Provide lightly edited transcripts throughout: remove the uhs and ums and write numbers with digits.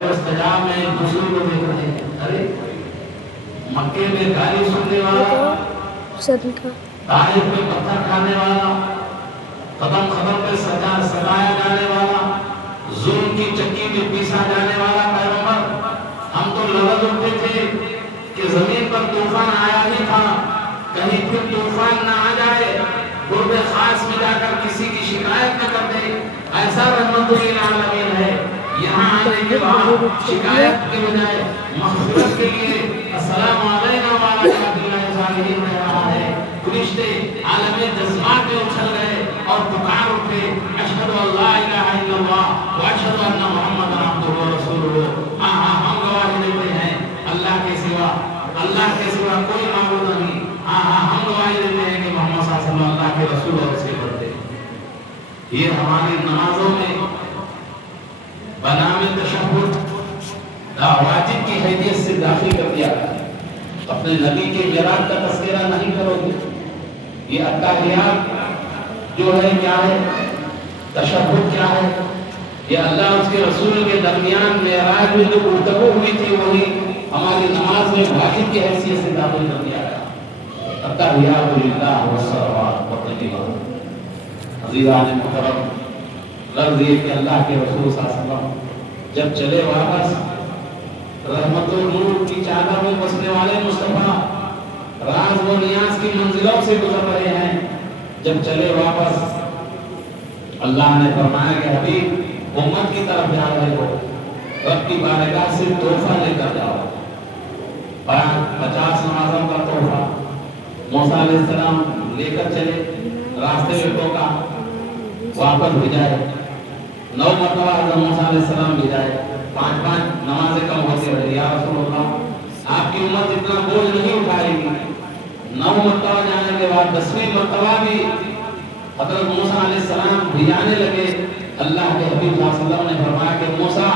استجاب میں ایک دوسرے کو دیکھ رہے ہیں. ارے مکے میں گالی سننے والا، طائف میں پتھر کھانے والا، قدم قدم پہ سجایا جانے والا، ظلم کی چکی میں پیسا جانے والا پیغمبر. ہم تو لڑ اٹھتے تھے کہ زمین پر طوفان آیا ہی تھا، کہیں پھر طوفان نہ آ جائے، قرب خاص میں جا کر کسی کی شکایت نہ کر دے. ایسا رحمت للعالمین ہے. یہاں آنے کے بعد شکایت کے بجائے مغفرت کے لیے السلام علینا وعلی عباد اللہ الصالحین رہ رہا ہے. فرشتے عالم جذبات میں اچھل گئے اور پکار اٹھے، اشہد ان لا الہ الا اللہ واشہد ان محمد عبدہ ورسولہ. ہم گواہی دیتے ہیں اللہ کے سوا کوئی معبود نہیں. ہم گواہی دیتے ہیں کہ محمد صلی اللہ علیہ وسلم اللہ کے رسول اور سے بندے. یہ ہماری نمازوں میں بنام تشہد واجب کی حیثیت سے داخل کر دیا. اپنے نبی کے معراج کا تذکرہ نہیں کرو گے. یہ اتحیات جو ہے کیا ہے، تشہد کیا ہے، یہ اللہ اس کے رسول کے درمیان معراج میں جو گفتگو ہوئی تھی وہی ہماری نماز میں واجب کی حیثیت سے داخل کر دیا گیا. اتحیات للہ والصلوات والطیبات. عزیزان محترم، لفظ یہ کہ اللہ کے رسول صلی اللہ علیہ وسلم جب چلے واپس رحمت و نور کی چادر میں بسنے والے مصطفیٰ راز و نیاز کی منزلوں سے گزر رہے ہیں، جب چلے واپس اللہ نے فرمایا کہ حبیب امت کی طرف جا رہے ہو، رب کی بارگاہ سے تحفہ لے کر جاؤ. 50 نمازوں کا تحفہ موسیٰ علیہ السلام لے کر چلے، راستے میں ٹوکا، واپس بھیجائے. 9 مرتبہ حضرت موسیٰ علیہ السلام بھیجائے. 5 نمازیں کم ہوتی رہی. یا رسول اللہ، آپ کی امت اتنا بوجھ نہیں اٹھائے گی. 9 مرتبہ جانے کے بعد 10ویں مرتبہ بھی حضرت موسیٰ علیہ السلام بھیجانے لگے. اللہ کے حبیب صلی اللہ علیہ وسلم نے فرمایا کہ موسیٰ،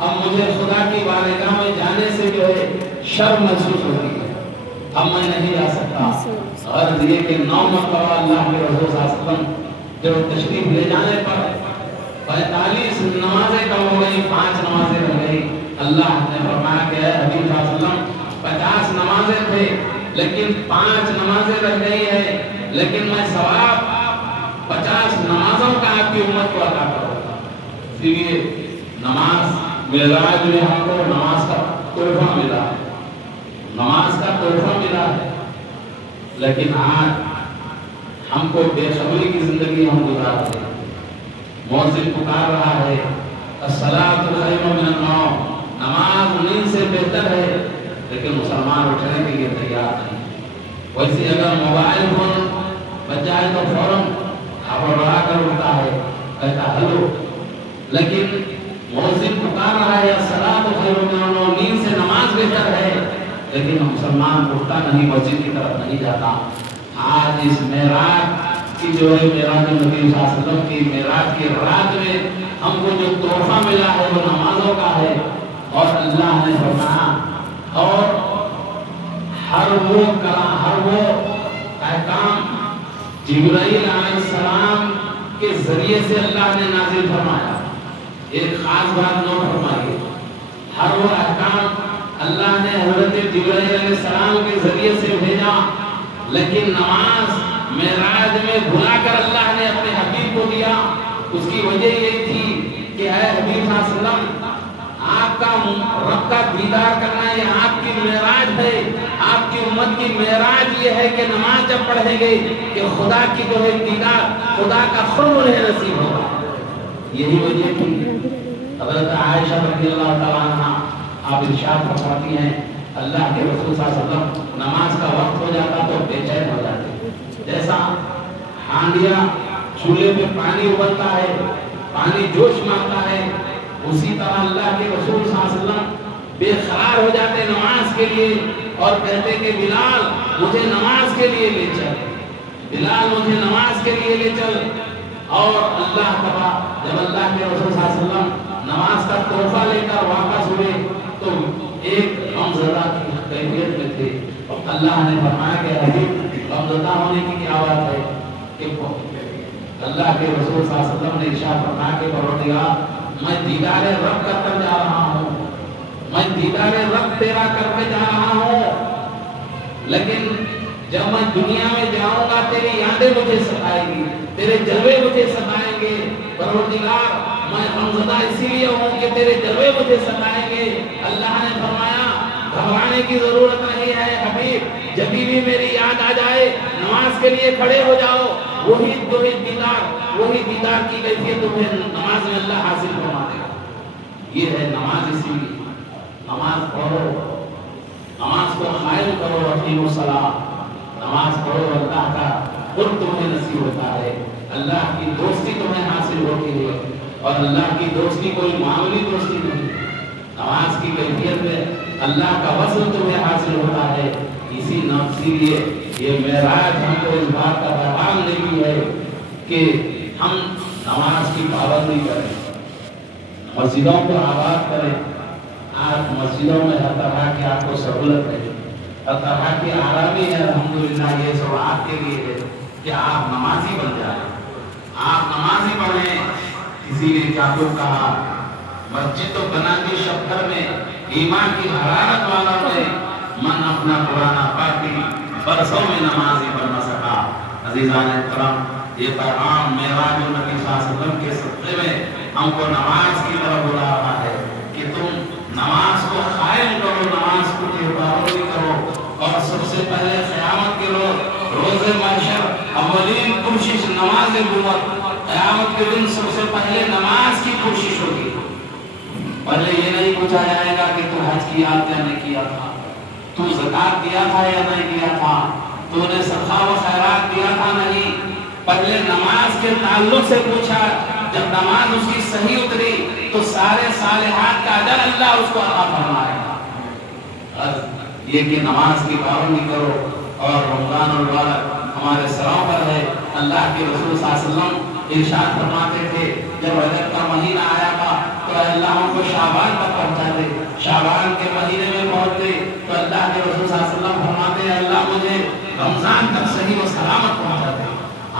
اب مجھے خدا کی بارگاہ میں جانے سے جو ہے شرم محسوس ہوتی ہے، اب میں نہیں جا سکتا. غرض یہ کہ 9 مرتبہ اللہ کے رسول صلی اللہ علیہ وسلم جو تشریف لے جانے پر 45 نمازیں کم ہو گئی، 5 نمازیں رہ گئی. اللہ نے فرمایا کہ اے حبیب صلی اللہ علیہ وسلم 50 نمازیں تھے لیکن 5 نمازیں رہ گئی ہیں، لیکن میں ثواب 50 نمازوں کا آپ کی امت کو عطا کروں گا. اس لیے نماز معراج میں ہم کو نماز کا تحفہ ملا ہے، نماز کا تحفہ ملا ہے. لیکن آج ہم کو بے خبری کی زندگی ہم گزار رہے ہیں. مؤذن پکار رہا ہے الصلاۃ خیر من النوم، نماز نیند سے بہتر ہے، لیکن مسلمان اٹھنے کے لیے تیار نہیں. ویسے اگر موبائل فون بچ جائے تو فوراً ہڑبڑا کر اٹھتا ہے، کہتا ہلو. لیکن مؤذن پکار رہا ہے الصلاۃ خیر من النوم، نیند سے نماز بہتر ہے، لیکن مسلمان اٹھتا نہیں، مسجد کی طرف نہیں جاتا. آج اس معراج کی جو ہے معراج نبی صلی اللہ علیہ وسلم کی معراج کی رات میں ہم کو جو تحفہ ملا ہے وہ نمازوں کا ہے. اور اللہ نے فرمایا اور ہر وہ احکام جبرائیل علیہ السلام کے ذریعے سے اللہ نے نازل فرمایا. ایک خاص بات نوٹ فرمائیے، ہر وہ احکام اللہ نے حضرت جبرائیل علیہ السلام کے ذریعے سے بھیجا، لیکن نماز معراج میں بھلا کر اللہ نے اپنے حبیب کو دیا. اس کی وجہ یہ تھی کہ اے حبیب صلی اللہ علیہ وسلم، آپ کا رب کا دیدار کرنا یہ آپ کی معراج ہے. آپ کی امت کی معراج یہ ہے کہ نماز جب پڑھیں گے کہ خدا کی جو ہے دیدار، خدا کا قرب انہیں نصیب ہوگا. یہی وجہ تھی. حضرت عائشہ رضی اللہ تعالیٰ عنہا آپ ارشاد فرماتی ہیں اللہ کے رسول صلی اللہ علیہ وسلم نماز کا وقت ہو جاتا تو بے چین ہو جاتے. جیسا ہانڈیا چولہے پہ پانی ابلتا ہے، پانی جوش مارتا ہے، اسی طرح اللہ کے رسول صلی اللہ علیہ وسلم بے قرار ہو جاتے نماز کے لیے اور کہتے کہ بلال مجھے نماز کے لیے لے چل، بلال مجھے نماز کے لیے لے چل. اور اللہ تعالیٰ جب اللہ کے رسول صلی اللہ علیہ وسلم نماز کا تحفہ لے کر واپس ہوئے تو ایک غمزدہ کی کیفیت میں تھے. اللہ نے فرمایا کہ حبیب غمزدہ ہونے کی کیا بات ہے کہ اللہ کے رسول صلی اللہ علیہ وسلم نے ارشاد فرمایا کہ پروردگار میں دیدار رب کر جا رہا ہوں دیدار رب تیرا کر کے جا رہا ہوں، لیکن جب میں دنیا میں جاؤں گا تیری یادیں مجھے ستائیں گی، تیرے جلوے مجھے ستائیں گے۔ پروردگار میں غمزدہ اسی لیے ہوں کہ تیرے جلوے مجھے ستائیں گے۔ اللہ نے فرمایا گھبرانے کی ضرورت نہیں ہے حبیب، جب بھی میری یاد آ جائے نماز کے لیے کھڑے ہو جاؤ، وہی دیدار کی کیفیت تمہیں نماز میں اللہ حاصل فرما دے گا۔ یہ ہے نماز، اسی لیے نماز پڑھو، نماز کو قائم کرو، اقیموا الصلاۃ، نماز پڑھو، اللہ کا قرب تمہیں نصیب ہوتا ہے، اللہ کی دوستی تمہیں حاصل ہوتی ہے، اور اللہ کی دوستی کوئی معمولی دوستی نہیں، نماز کی کیفیت میں اللہ کا وصل تمہیں حاصل ہوتا ہے۔ اسی لیے یہ معراج ہم کو اس بات کا پیغام دیتی ہے کہ ہم نماز کی پابندی کریں، مسجدوں کو آباد کریں۔ آج مسجدوں میں ہر طرح کی آپ کو سہولت ہے، ہر طرح کی آرامی ہے، الحمدللہ یہ سب آپ کے لیے ہے کہ آپ نمازی بن جائیں، آپ نمازی بنیں۔ اسی لیے کیا تو کہا مسجد تو بنا دی شبگر میں، ایمان کی حرارت والا میں من اپنا پرانا پاکی برسوں میں نمازی بن نہ سکا۔ عزیزان اکرام، یہ پیغام معراج النبی صلی اللہ علیہ وسلم کے صدقے میں ہم کو نماز کی طرف بلا رہا ہے کہ تم نماز کو قائم کرو، نماز کو پابندی کرو، اور سب سے پہلے قیامت کے روز محشر اولین کوشش نماز نبوت، قیامت کے دن سب سے پہلے نماز کی کوشش ہوگی۔ پہلے یہ نہیں پوچھا جائے گا کہ تو حج کیا یا نہیں کیا تھا، تو زکات دیا تھا یا نہیں دیا تھا، تو نے صدقہ و خیرات دیا تھا نہیں، پہلے نماز کے تعلق سے پوچھا۔ جب نماز اس کی صحیح اتری تو سارے صالحات کا اجر اللہ اس کو عطا فرمائے گا۔ یہ کہ نماز کی پابندی کرو، اور رمضان المبارک ہمارے سروں پر ہے۔ اللہ کے رسول صلی اللہ علیہ وسلم ارشاد فرماتے تھے جب رجب کا مہینہ آیا تھا تو اے اللہ ہم کو شعبان تک پہنچا دے، شعبان کے مہینے میں پہنچتے تو اللہ کے رسول صلی اللہ علیہ وسلم فرماتے ہیں اللہ مجھے رمضان تک صحیح و سلامت پہنچا دے۔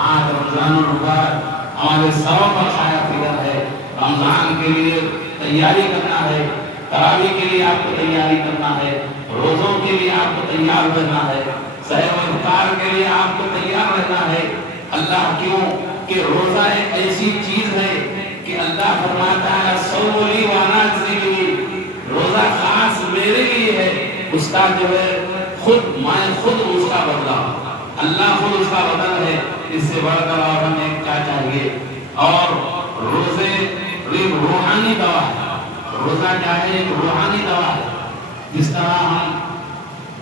آج رمضان المبارک ہمارے سروں پر چھایا فکر ہے، رمضان کے لیے تیاری کرنا ہے، تراویح کے لیے آپ کو تیاری کرنا ہے، روزوں کے لیے آپ کو تیار رہنا ہے، سحر و افطار کے لیے آپ کو تیار رہنا ہے۔ اللہ کیوں کہ روزہ ایک ایسی چیز ہے کہ اللہ فرماتا ہے صوم لی وانا اجزی بہ، روزہ خاص میرے لیے ہے، اس کا جو ہے میں خود اس کا بدلہ، اللہ خود اس کا بدل ہے۔ اس سے بڑھ کر اور ہمیں کیا چاہیے؟ اور روزے روحانی دوا ہے، روزہ کیا ہے؟ ایک روحانی دوا ہے۔ جس طرح ہم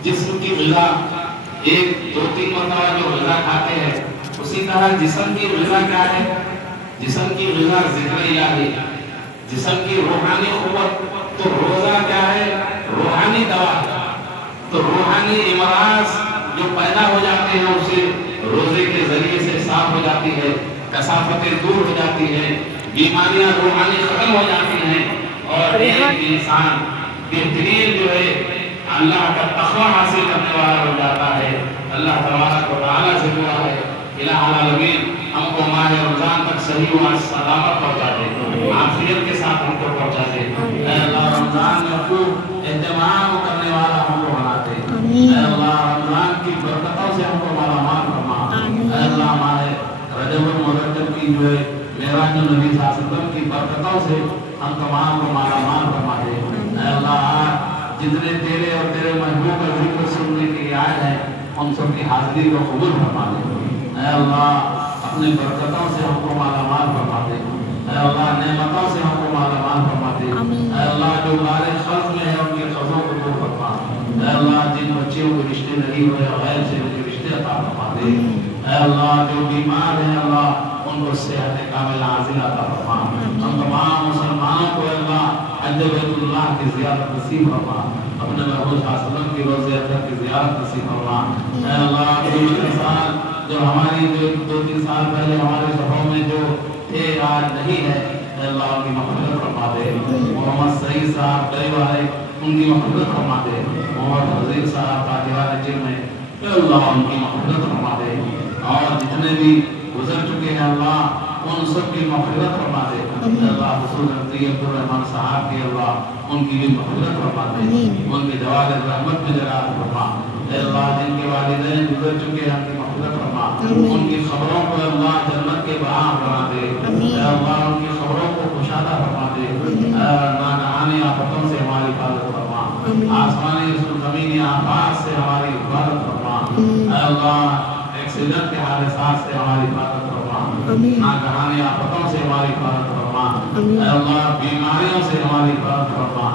جسم کی غذا ایک دو تین مرتبہ جو غذا کھاتے ہیں، اسی طرح جسم کی غذا کیا ہے؟ جسم کی غذا ذکر الہی، جسم کی روحانی قوت۔ تو روزہ کیا ہے؟ روحانی دوا ہے۔ تو روحانی امراض جو پیدا ہو جاتے ہیں اسے روزے کے ذریعے سے صاف ہو جاتی ہے، کثافتیں دور ہو جاتی ہیں، بیماریاں روحانی ختم ہو جاتی ہیں، اور ایک انسان بہترین جو ہے اللہ کا تقوی حاصل کرنے والا ہو جاتا ہے۔ اللہ تبارک و تعالیٰ سے دعا ہے الہ العالمین ہم کو ماہ رمضان تک صحیح و سلامت پہنچا دے، عافیت کے ساتھ ہم کو پہنچا دے۔ اے اللہ رمضان میں خوب اہتمام کرنے والا ہم کو بنا دے۔ اے اللہ رمضان کی برکتوں سے ہم کو مالا مال فرما۔ اے اللہ ہمارے رجب المرجب کی جو ہے معراج النبی صلی اللہ علیہ وسلم کی برکتوں سے ہم تمام کو مالا مال فرما دے۔ اے اللہ آج جتنے تیرے اور تیرے محبوب کا ذکر سننے کے لیے آئے ہیں ان سب کی حاضری کو قبول فرما دے۔ اے اللہ اپنی برکتوں سے ہم کو مالا مال فرما دے۔ اے اللہ نعمتوں سے ہم کو مالا مال فرما دے۔ اے اللہ جو ہمارے قرض میں ہے ان کے قرضوں کو دور فرما۔ اے اللہ جن بچیوں کے رشتے نہیں ہوئے غیر سے ان کے رشتے عطا فرما دے۔ اے اللہ جو بیمار ہیں اللہ ان کو صحت کامل عاجل عطا فرما۔ ہم تمام مسلمانوں کو اللہ حج بیت اللہ کی زیارت نصیب فرما، اپنے محبوب صلی اللہ علیہ وسلم کی روضہ اطہر کی زیارت نصیب فرما۔ اے اللہ جو سال جو ہماری جو 2-3 سال پہلے ہمارے صفوں میں جو تھے آج نہیں ہے، اے اللہ ان کی مغفرت فرما دے۔ محمد سعید صاحب گئے والے ان کی مغفرت فرما دے۔ محمد حضیر صاحب تاجران جن میں اے اللہ ان کی مغفرت فرما دے، اور جتنے بھی گزر چکے ہیں اللہ ان سب کی مغفرت فرما دے اللہ خصوصاً طیب الرحمن صاحب کی اللہ ان کی بھی مغفرت فرما دے ان کے جوال رحمت میں جگہ فرما اللہ جن کے والدین گزر چکے ہیں ان کی مغفرت فرما ان کی خبروں کو اللہ جنت کے بہاں فرما دے اللہ ان کی خبروں کو کشادہ فرما دے ناگہانی آفتوں سے ہماری حفاظت فرما آسمانی زمینی آفات سے ہماری حفاظت فرما اللہ ایکسیڈنٹ کے حادثات سے ہماری حفاظت فرما ناگہانی آفتوں سے ہماری حفاظت فرما اے اللہ بیماریوں سے ہماری حفاظت فرما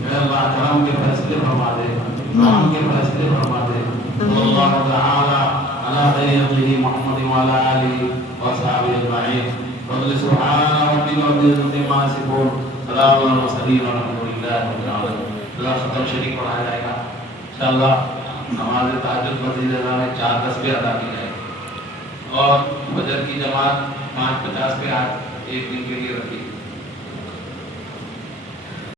اے اللہ کرم کے فیصلے فرما دے کرم کے فیصلے فرما دے اللہ تعالی علی خیر محمد وعلی آلہ وصحبہ اجمعین فضل سبحان ربک رب العزۃ عما یصفون سلام علی المرسلین والحمد للہ رب العالمین اللہ ختم شریف پڑھایا جائے گا انشاءاللہ نماز تہجد مسجد اعظم میں 4 تسبیح ادا کی جائے اور فجر کی جماعت 5:50 پہ آج ایک دن کے لیے رکھی